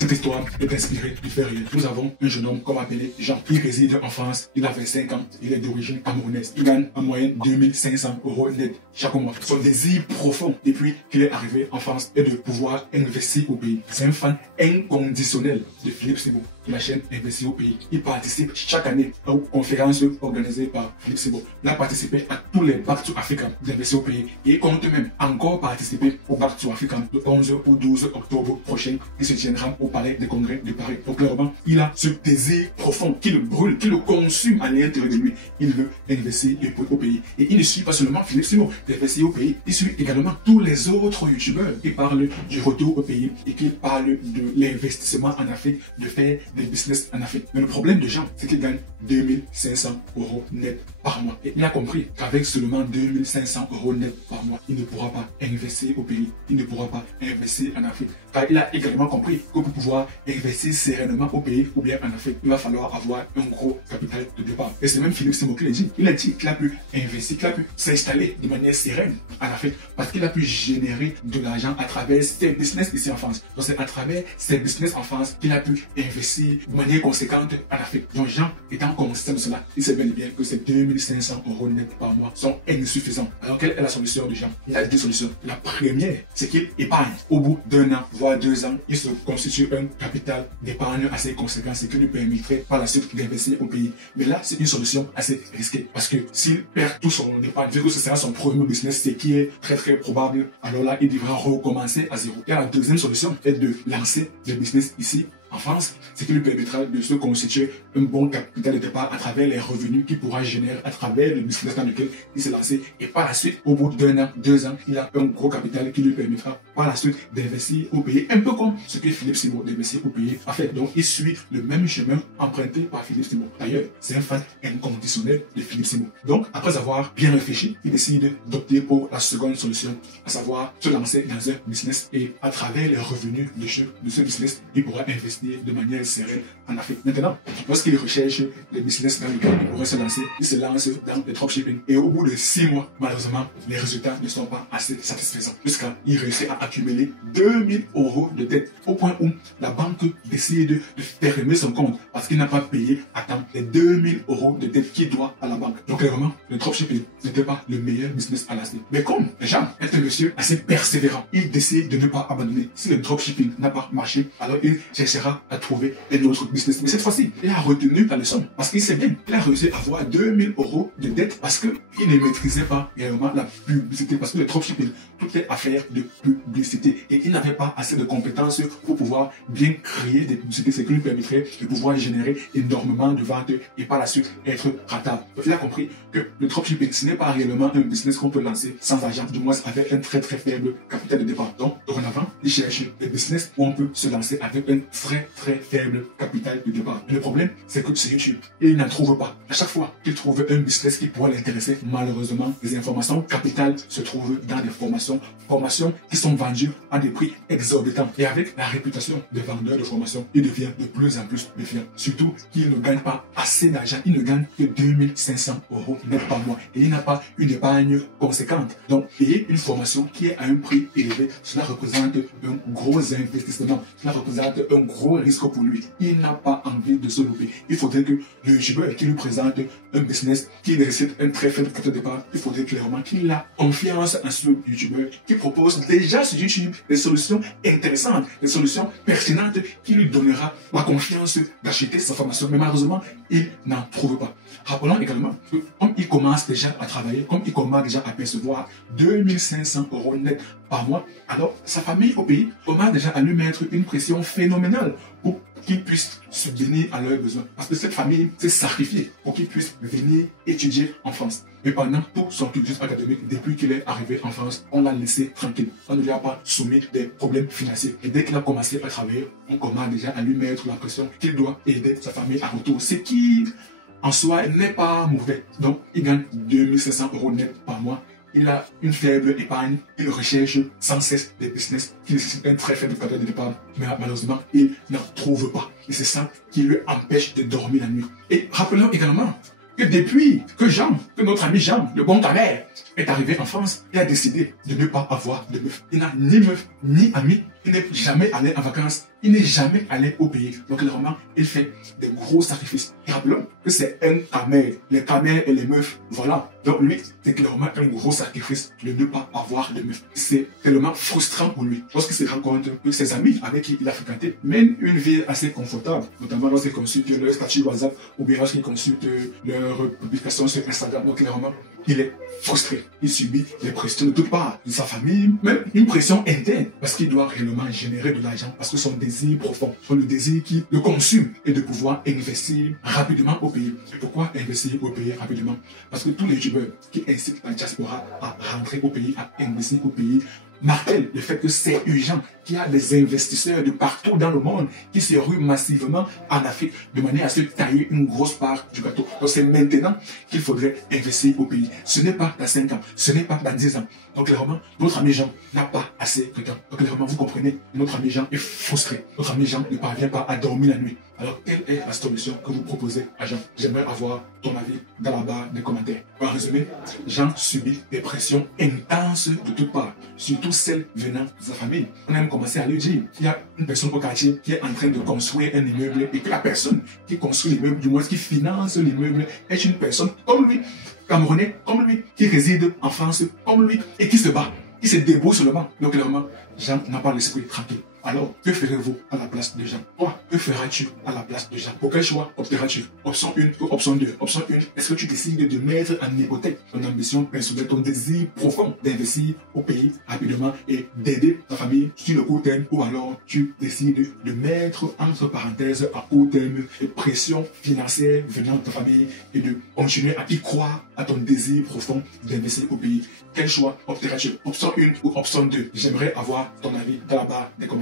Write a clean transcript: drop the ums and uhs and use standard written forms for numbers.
Cette histoire est inspirée du fait réel. Nous avons un jeune homme, comme appelé Jean, qui réside en France. Il a 25 ans. Il est d'origine camerounaise. Il gagne en moyenne 2500 € net chaque mois. Son désir profond, depuis qu'il est arrivé en France, est de pouvoir investir au pays. C'est un fan inconditionnel de Philippe Sebo, de la chaîne Investir au pays. Il participe chaque année aux conférences organisées par Philippe Sebo. Il a participé à tous les Back to Africa d'Investir au pays. Et il compte même encore participer au Back to Africa le 11 ou 12 octobre prochain, qui se tiendra au Palais des Congrès de Paris. Donc clairement, il a ce désir profond qui le brûle, qui le consume à l'intérieur de lui. Il veut investir au pays. Et il ne suit pas seulement Philippe Sebo d'Investir au pays, il suit également tous les autres youtubeurs qui parlent du retour au pays et qui parlent de l'investissement en Afrique, de faire des business en Afrique. Mais le problème de Jean, c'est qu'il gagne 2500 € net par mois. Et il a compris qu'avec seulement 2500 € net par mois, il ne pourra pas investir au pays. Il ne pourra pas investir en Afrique. Car il a également compris que pour pouvoir investir sereinement au pays ou bien en Afrique, il va falloir avoir un gros capital de départ. Et c'est même Philippe Sebo qui l'a dit. Il a dit qu'il a pu investir, qu'il a pu s'installer de manière sereine en Afrique parce qu'il a pu générer de l'argent à travers ses business ici en France. Donc c'est à travers ses business en France qu'il a pu investir de manière conséquente en Afrique. Donc Jean étant conscient de cela, il sait bien et bien que ces 2500 € net par mois sont insuffisants. Alors quelle est la solution de Jean? Il a deux solutions. La première, c'est qu'il épargne. Au bout d'un an, voire 2 ans, il se constitue un capital d'épargne assez conséquent, ce qui lui permettrait par la suite d'investir au pays. Mais là, c'est une solution assez risquée parce que s'il perd tout son épargne, vu que ce sera son premier business, ce qui est très probable, alors là, il devra recommencer à zéro. Et la deuxième solution est de lancer le business ici en France, ce qui lui permettra de se constituer un bon capital de départ à travers les revenus qu'il pourra générer à travers le business dans lequel il s'est lancé. Et par la suite, au bout d'1 an, 2 ans, il a un gros capital qui lui permettra par la suite d'investir au pays, un peu comme ce que Philippe Sebo d'investir au pays a fait. Donc, il suit le même chemin emprunté par Philippe Sebo. D'ailleurs, c'est un fan inconditionnel de Philippe Sebo. Donc, après avoir bien réfléchi, il décide d'opter pour la seconde solution, à savoir se lancer dans un business et à travers les revenus de ce business, il pourra investir de manière sereine en Afrique. Maintenant, lorsqu'il recherche les business dans lesquels il pourrait se lancer, il se lance dans le dropshipping. Et au bout de 6 mois, malheureusement, les résultats ne sont pas assez satisfaisants. Jusqu'il réussit à accumuler 2000 € de dette au point où la banque décide de fermer son compte parce qu'il n'a pas payé à temps les 2000 € de dette qu'il doit à la banque. Donc clairement, le dropshipping n'était pas le meilleur business à lancer. Mais comme Jean est un monsieur assez persévérant, il décide de ne pas abandonner. Si le dropshipping n'a pas marché, alors il cherchera à trouver un autre business. Mais cette fois-ci, il a retenu la leçon parce qu'il sait bien. Il a réussi à avoir 2000 € de dette parce qu'il ne maîtrisait pas réellement la publicité. Parce que le dropshipping, tout est affaire de publicité. Et il n'avait pas assez de compétences pour pouvoir bien créer des publicités, ce qui lui permettrait de pouvoir générer énormément de ventes et par la suite être rentable. Donc il a compris que le dropshipping, ce n'est pas réellement un business qu'on peut lancer sans argent, du moins avec un très faible capital de départ. Donc, dorénavant, il cherche des business où on peut se lancer avec un très faible capital de départ. Et le problème, c'est que sur YouTube, il n'en trouve pas. À chaque fois qu'il trouve un business qui pourrait l'intéresser, malheureusement, les informations capitales se trouvent dans des formations qui sont vendues à des prix exorbitants. Et avec la réputation de vendeur de formation, il devient de plus en plus méfiant. Surtout qu'il ne gagne pas assez d'argent. Il ne gagne que 2500 € net par mois. Et il n'a pas une épargne conséquente. Donc, payer une formation qui est à un prix élevé, cela représente un gros investissement. Cela représente un gros risque pour lui. Il n'a pas envie de se louper. Il faudrait que le youtubeur qui lui présente un business qui nécessite un très faible capital de départ, il faudrait clairement qu'il ait confiance en ce youtubeur qui propose déjà sur YouTube des solutions intéressantes, des solutions pertinentes qui lui donnera la confiance d'acheter sa formation. Mais malheureusement, il n'en trouve pas. Rappelons également que comme il commence déjà à travailler, comme il commence déjà à percevoir 2500 € net par mois, alors sa famille au pays commence déjà à lui mettre une pression phénoménale pour qu'il puisse subvenir à leurs besoins. Parce que cette famille s'est sacrifiée pour qu'il puisse venir étudier en France. Et pendant tout son cursus académique, depuis qu'il est arrivé en France, on l'a laissé tranquille. On ne lui a pas soumis des problèmes financiers. Et dès qu'il a commencé à travailler, on commence déjà à lui mettre la pression qu'il doit aider sa famille à retour. Ce qui, en soi, n'est pas mauvais. Donc, il gagne 2500 € net par mois. Il a une faible épargne, il recherche sans cesse des business qui nécessitent un très faible capital de départ, mais malheureusement, il n'en trouve pas. Et c'est ça qui lui empêche de dormir la nuit. Et rappelons également que depuis que notre ami Jean, le bon carré, est arrivé en France, il a décidé de ne pas avoir de meuf. Il n'a ni meuf, ni ami, il n'est jamais allé en vacances, il n'est jamais allé au pays. Donc clairement, il fait des gros sacrifices. Et rappelons que c'est un camel. Les camels et les meufs, voilà. Donc lui, c'est clairement un gros sacrifice de ne pas avoir de meufs. C'est tellement frustrant pour lui. Lorsqu'il se rend compte que ses amis avec qui il a fréquenté mènent une vie assez confortable, notamment lorsqu'il consulte leur statut WhatsApp ou bien lorsqu'il consulte leurs publications sur Instagram. Donc clairement, il est frustré. Il subit des pressions de toutes parts, de sa famille, même une pression interne, parce qu'il doit réellement générer de l'argent, parce que son désir profond, le désir qui le consume, est de pouvoir investir rapidement au pays. Et pourquoi investir au pays rapidement? Parce que tous les youtubeurs qui incitent la diaspora à rentrer au pays, à investir au pays, martèle le fait que c'est urgent, qu'il y a des investisseurs de partout dans le monde qui se ruent massivement en Afrique de manière à se tailler une grosse part du gâteau. Donc c'est maintenant qu'il faudrait investir au pays. Ce n'est pas dans 5 ans, ce n'est pas dans 10 ans. Donc clairement, notre ami Jean n'a pas assez de temps. Donc clairement, vous comprenez, notre ami Jean est frustré. Notre ami Jean ne parvient pas à dormir la nuit. Alors quelle est la solution que vous proposez à Jean? J'aimerais avoir ton avis dans la barre des commentaires. En résumé, Jean subit des pressions intenses de toutes parts, surtout celles venant de sa famille. On a même commencé à lui dire qu'il y a une personne au quartier qui est en train de construire un immeuble et que la personne qui construit l'immeuble, du moins qui finance l'immeuble, est une personne comme lui, Camerounais comme lui, qui réside en France comme lui et qui se bat, qui se débrouille sur le banc. Donc clairement, Jean n'a pas l'esprit tranquille. Alors, que ferez-vous à la place de Jean? Toi, que feras-tu à la place de Jean? Pour quel choix opteras-tu? Option 1 ou option 2? Option 1, est-ce que tu décides de mettre en hypothèque ton ambition personnelle, ton désir profond d'investir au pays rapidement et d'aider ta famille sur le court terme, ou alors tu décides de mettre entre parenthèses à court terme les pressions financières venant de ta famille et de continuer à y croire à ton désir profond d'investir au pays? Quel choix opteras-tu? Option 1 ou option 2? J'aimerais avoir ton avis dans la barre des commentaires.